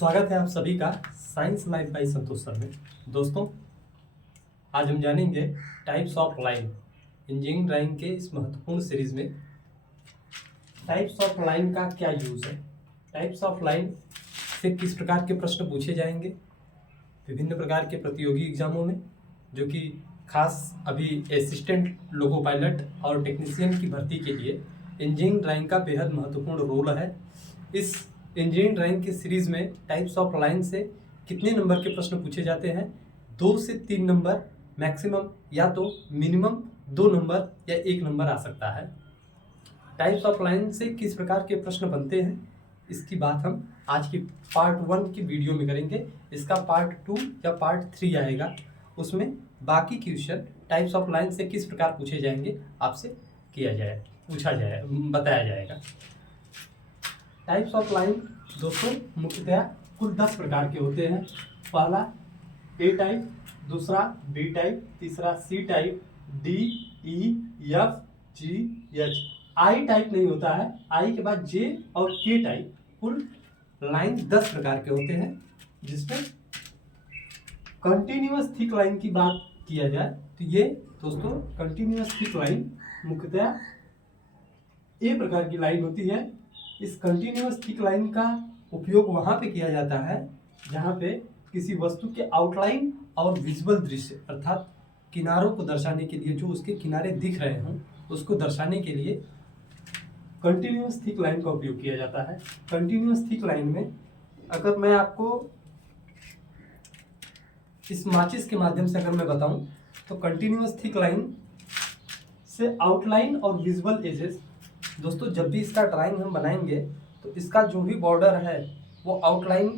स्वागत है आप सभी का science life by Santosh sir में। दोस्तों, आज हम जानेंगे types of line engineering drawing के इस महत्वपूर्ण सीरीज में टाइप्स ऑफ लाइन का क्या यूज़ है, टाइप्स ऑफ लाइन से किस प्रकार के प्रश्न पूछे जाएंगे विभिन्न प्रकार के प्रतियोगी एग्जामों में, जो कि खास अभी असिस्टेंट लोको पायलट और टेक्नीशियन की भर्ती के लिए इंजीनियरिंग ड्राइंग का बेहद महत्वपूर्ण रोल है। इस इंजीनियरिंग ड्राइंग की सीरीज में टाइप्स ऑफ लाइन से कितने नंबर के प्रश्न पूछे जाते हैं? 2 से 3 नंबर मैक्सिमम, या तो मिनिमम 2 नंबर या 1 नंबर आ सकता है। टाइप्स ऑफ लाइन से किस प्रकार के प्रश्न बनते हैं, इसकी बात हम आज की पार्ट 1 की वीडियो में करेंगे। इसका पार्ट 2 या पार्ट 3 आएगा, उसमें बाकी क्वेश्चन टाइप्स ऑफ लाइन से किस प्रकार पूछे जाएंगे आपसे बताया जाएगा। टाइप्स ऑफ लाइन दोस्तों मुख्यतः कुल 10 प्रकार के होते हैं। पहला ए टाइप, दूसरा बी टाइप, तीसरा C type, D, E, F, G, H. I type नहीं होता है, आई के बाद जे और के टाइप। कुल लाइन 10 प्रकार के होते हैं, जिसमें कंटिन्यूअस थिक लाइन की बात किया जाए तो ये दोस्तों कंटिन्यूअस थिक लाइन मुख्यतः ए प्रकार की लाइन होती है। इस कंटिन्यूअस थिक लाइन का उपयोग वहाँ पे किया जाता है जहाँ पे किसी वस्तु के आउटलाइन और विजुअल दृश्य अर्थात किनारों को दर्शाने के लिए, जो उसके किनारे दिख रहे हों उसको दर्शाने के लिए कंटिन्यूअस थिक लाइन का उपयोग किया जाता है। कंटिन्यूअस थिक लाइन में अगर मैं आपको इस माचिस के माध्यम से अगर मैं बताऊं तो कंटिन्यूअस थिक लाइन से आउटलाइन और विजुअल एजेस, दोस्तों जब भी इसका ड्राइंग हम बनाएंगे तो इसका जो भी बॉर्डर है वो आउटलाइन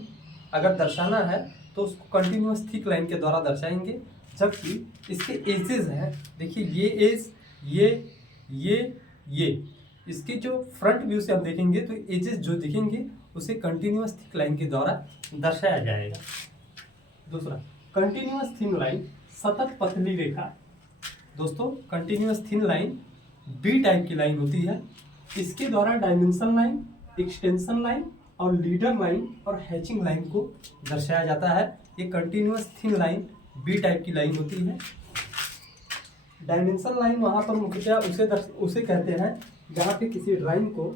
अगर दर्शाना है तो उसको कंटिन्यूअस थिक लाइन के द्वारा दर्शाएंगे। जबकि इसके एजेस हैं, देखिए ये एज, ये इसके जो फ्रंट व्यू से हम देखेंगे तो एजेस जो दिखेंगे उसे कंटिन्यूअस थिक लाइन के द्वारा दर्शाया जाएगा। दूसरा कंटिन्यूअस थिन लाइन, सतत पतली रेखा। दोस्तों continuous thin line B type की लाइन होती है। इसके द्वारा डायमेंशन लाइन, एक्सटेंशन लाइन और लीडर लाइन और हैचिंग लाइन को दर्शाया जाता है। ये continuous thin line B type की लाइन होती है। डायमेंशन लाइन वहाँ पर मुख्यतः उसे कहते हैं जहाँ पे किसी ड्राइंग को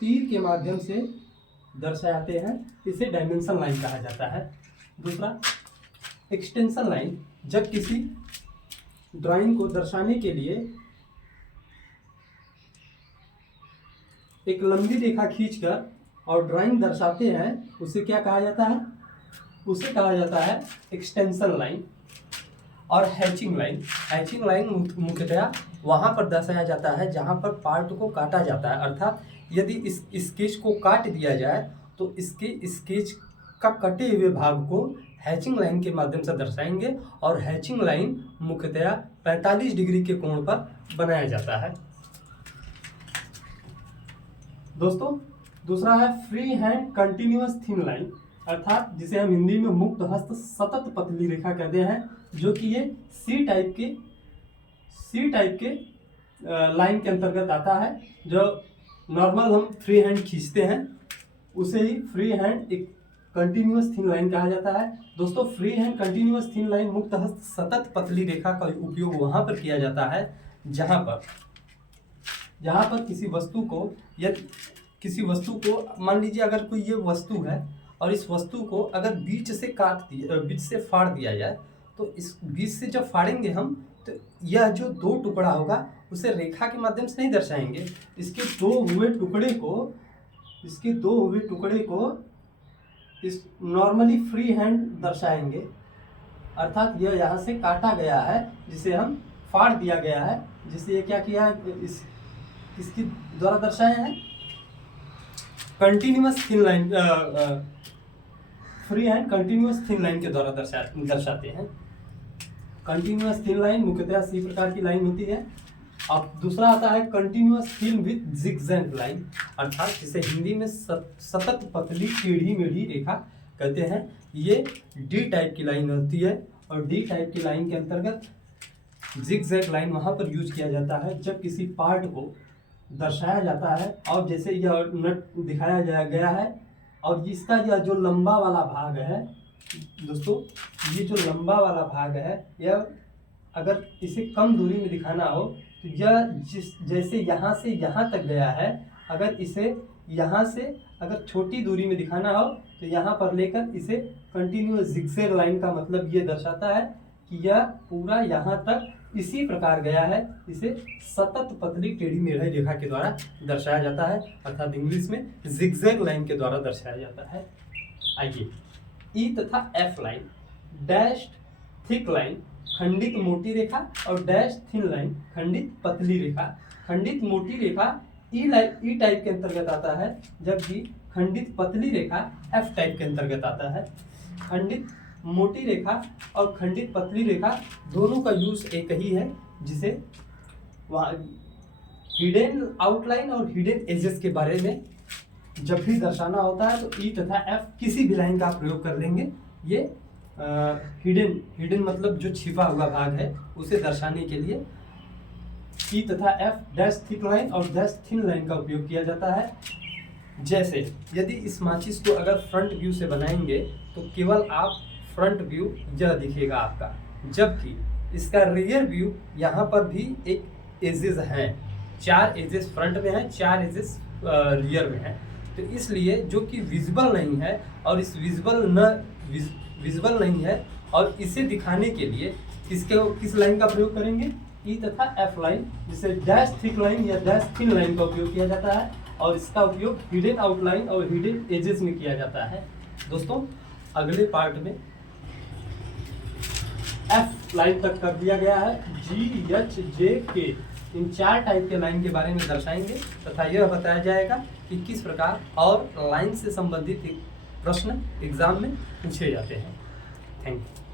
तीर के माध्यम से दर्शाते हैं, इसे डायमेंशन लाइन कहा जाता है। दूसरा एक्सटेंशन लाइन, जब किसी ड्राइंग को दर्शाने के लिए एक लंबी रेखा खींचकर और ड्राइंग दर्शाते हैं, उसे क्या कहा जाता है? उसे कहा जाता है एक्सटेंशन लाइन। और हैचिंग लाइन, हैचिंग लाइन मुख्यतः वहाँ पर दर्शाया जाता है जहाँ पर पार्ट को काटा जाता है, अर्थात यदि इस स्केच को काट दिया जाए तो इसके स्केच का कटे हुए भाग को हैचिंग लाइन के माध्यम से दर्शाएंगे। और हैचिंग लाइन मुख्यतः 45 डिग्री के कोण पर बनाया जाता है। दोस्तों दूसरा है free hand continuous thin line, अर्थात जिसे हम हिंदी में मुक्त हस्त सतत पतली रेखा कहते हैं, जो कि ये सी टाइप के लाइन के अंतर्गत आता है। जो नॉर्मल हम फ्री हैंड खींचते हैं उसे ही फ्री हैंड एक कंटिन्यूअस थिन लाइन कहा जाता है। दोस्तों free hand continuous thin line मुक्त हस्त सतत पतली रेखा का उपयोग वहाँ पर किया जाता है जहाँ पर किसी वस्तु को मान लीजिए अगर कोई ये वस्तु है और इस वस्तु को अगर बीच से फाड़ दिया जाए तो इस बीच से जब फाड़ेंगे हम तो यह जो 2 टुकड़ा होगा उसे रेखा के माध्यम से नहीं दर्शाएंगे, इसके दो हुए टुकड़े को इस नॉर्मली फ्री हैंड दर्शाएंगे, अर्थात यह यहाँ से काटा गया है जिसे हम फाड़ दिया गया है, जिसे ये क्या किया है, इसके द्वारा दर्शाया है continuous thin line, free hand continuous thin line के द्वारा दर्शाते हैं। कंटिन्यूअस थिन लाइन मुख्यतः सी प्रकार की लाइन होती है। अब दूसरा आता है continuous thin with zigzag line, अर्थात जिसे हिंदी में सतत पतली टेढ़ी मेढ़ी रेखा कहते हैं। ये डी टाइप की लाइन होती है और डी टाइप की लाइन के अंतर्गत जिगजैग लाइन वहाँ पर यूज किया जाता है जब किसी पार्ट को दर्शाया जाता है। और जैसे यह नट दिखाया गया है और इसका यह जो लंबा वाला भाग है दोस्तों, ये जो लंबा वाला भाग है यह अगर इसे कम दूरी में दिखाना हो तो यह जैसे यहाँ से यहाँ तक गया है, अगर इसे यहाँ से अगर छोटी दूरी में दिखाना हो तो यहाँ पर लेकर इसे कंटिन्यूअस जिगजैग लाइन का मतलब ये दर्शाता है कि यह पूरा यहाँ तक इसी प्रकार गया है। इसे सतत पतली टेढ़ी मेढ़ी रेखा के द्वारा दर्शाया जाता है, अर्थात इंग्लिश में जिगजैग लाइन के द्वारा दर्शाया जाता है। आइए, ई तथा F line, dashed thick line खंडित मोटी रेखा और डैश थिन लाइन खंडित पतली रेखा। खंडित मोटी रेखा ई टाइप के अंतर्गत आता है, जबकि खंडित पतली रेखा एफ टाइप के अंतर्गत आता है। खंडित मोटी रेखा और खंडित पतली रेखा दोनों का यूज एक ही है, जिसे हिडन आउटलाइन और हिडन एजेस के बारे में जब भी दर्शाना होता है तो ई तथा एफ किसी भी लाइन का प्रयोग कर लेंगे। ये हिडन मतलब जो छिपा हुआ भाग है उसे दर्शाने के लिए ई तथा एफ डैश थिक लाइन और डैश थिन लाइन का उपयोग किया जाता है। जैसे यदि इस माचिस को अगर फ्रंट व्यू से बनाएंगे तो केवल आप फ्रंट व्यू यह दिखेगा आपका, जबकि इसका रियर व्यू यहाँ पर भी एक एजेस हैं, 4 एजेस फ्रंट में है, 4 एजेस रियर में है। तो इसलिए जो कि विजिबल नहीं है और इस विजिबल नहीं है और इसे दिखाने के लिए किस लाइन का प्रयोग करेंगे, ई तथा एफ लाइन, जिसे डैश थिक लाइन या डैश थिन लाइन का उपयोग किया जाता है और इसका उपयोग हिडन आउटलाइन और हिडन एजेस में किया जाता है। दोस्तों, अगले पार्ट में एफ लाइन तक कर दिया गया है, जी एच जे के इन 4 टाइप के लाइन के बारे में दर्शाएंगे तथा यह बताया जाएगा कि किस प्रकार और लाइन से संबंधित प्रश्न एग्जाम में पूछे जाते हैं। Thank you.